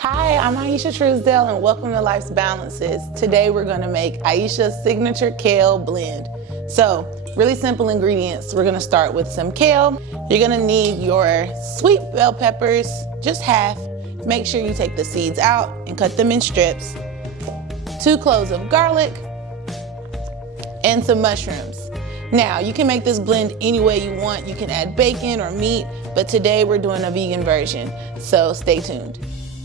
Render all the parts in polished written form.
Hi, I'm Aeisha Truesdale and welcome to Life's Balances. Today we're gonna make Aeisha's signature kale blend. So, really simple ingredients. We're gonna start with some kale. You're gonna need your sweet bell peppers, just half. Make sure you take the seeds out and cut them in strips. 2 cloves of garlic and some mushrooms. Now, you can make this blend any way you want. You can add bacon or meat, but today we're doing a vegan version, so stay tuned.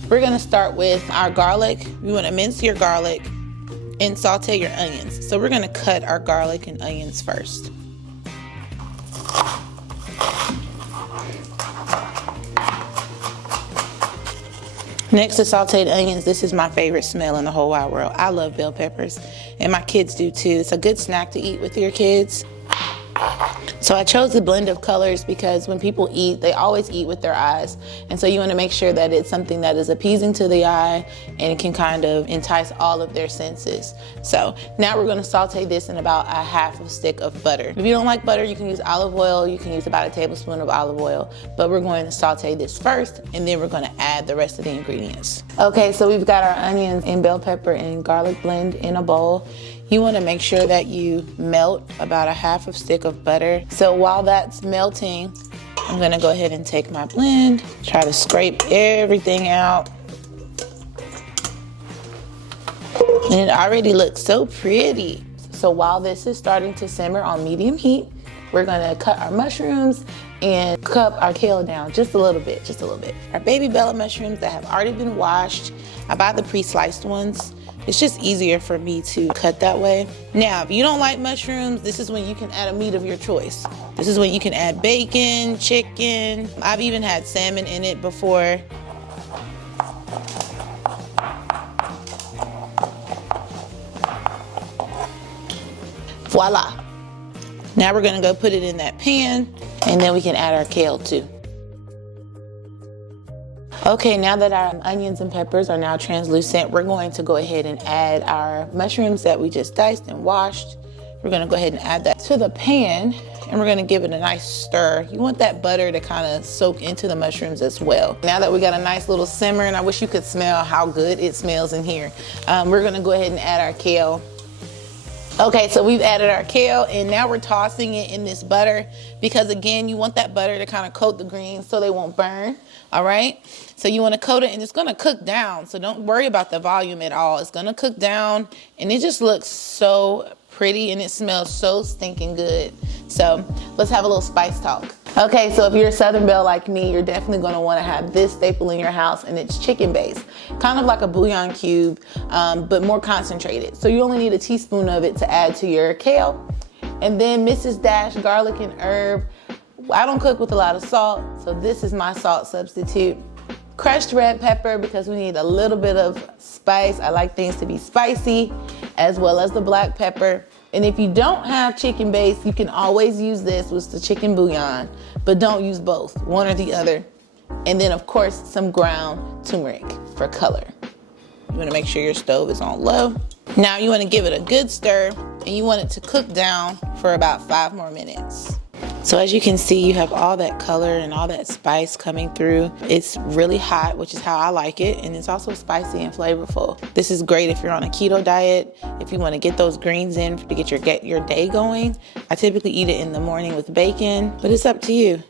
We're gonna start with our garlic. You wanna mince your garlic and saute your onions. So we're gonna cut our garlic and onions first. Next to sauteed onions, this is my favorite smell in the whole wide world. I love bell peppers, and my kids do too. It's a good snack to eat with your kids. So I chose the blend of colors because when people eat, they always eat with their eyes. And so you want to make sure that it's something that is appeasing to the eye and it can kind of entice all of their senses. So now we're going to saute this in about a half a stick of butter. If you don't like butter, you can use olive oil. You can use about a tablespoon of olive oil, but we're going to saute this first and then we're going to add the rest of the ingredients. Okay, so we've got our onions and bell pepper and garlic blend in a bowl. You want to make sure that you melt about a half a stick of butter. So while that's melting, I'm going to go ahead and take my blend, try to scrape everything out. And it already looks so pretty. So while this is starting to simmer on medium heat, we're going to cut our mushrooms and cup our kale down just a little bit, just a little bit. Our baby bella mushrooms that have already been washed. I buy the pre-sliced ones. It's just easier for me to cut that way. Now, if you don't like mushrooms, this is when you can add a meat of your choice. This is when you can add bacon, chicken. I've even had salmon in it before. Voila. Now we're gonna go put it in that pan and then we can add our kale too. Okay, now that our onions and peppers are now translucent, we're going to go ahead and add our mushrooms that we just diced and washed. We're gonna go ahead and add that to the pan and we're gonna give it a nice stir. You want that butter to kind of soak into the mushrooms as well. Now that we got a nice little simmer, and I wish you could smell how good it smells in here, we're gonna go ahead and add our kale. Okay, so we've added our kale and now we're tossing it in this butter because again, you want that butter to kind of coat the greens so they won't burn, all right? So you want to coat it and it's going to cook down, so don't worry about the volume at all. It's going to cook down and it just looks so pretty and it smells so stinking good. So let's have a little spice talk. Okay, so if you're a Southern Belle like me, you're definitely going to want to have this staple in your house, and it's chicken based, kind of like a bouillon cube, but more concentrated. So you only need a teaspoon of it to add to your kale. And then Mrs. Dash garlic and herb. I don't cook with a lot of salt, so this is my salt substitute. Crushed red pepper because we need a little bit of spice. I like things to be spicy, as well as the black pepper. And if you don't have chicken base, you can always use this with the chicken bouillon, but don't use both, one or the other. And then of course, some ground turmeric for color. You wanna make sure your stove is on low. Now you wanna give it a good stir and you want it to cook down for about 5 more minutes. So as you can see, you have all that color and all that spice coming through. It's really hot, which is how I like it, and it's also spicy and flavorful. This is great if you're on a keto diet, if you want to get those greens in to get your day going. I typically eat it in the morning with bacon, but it's up to you.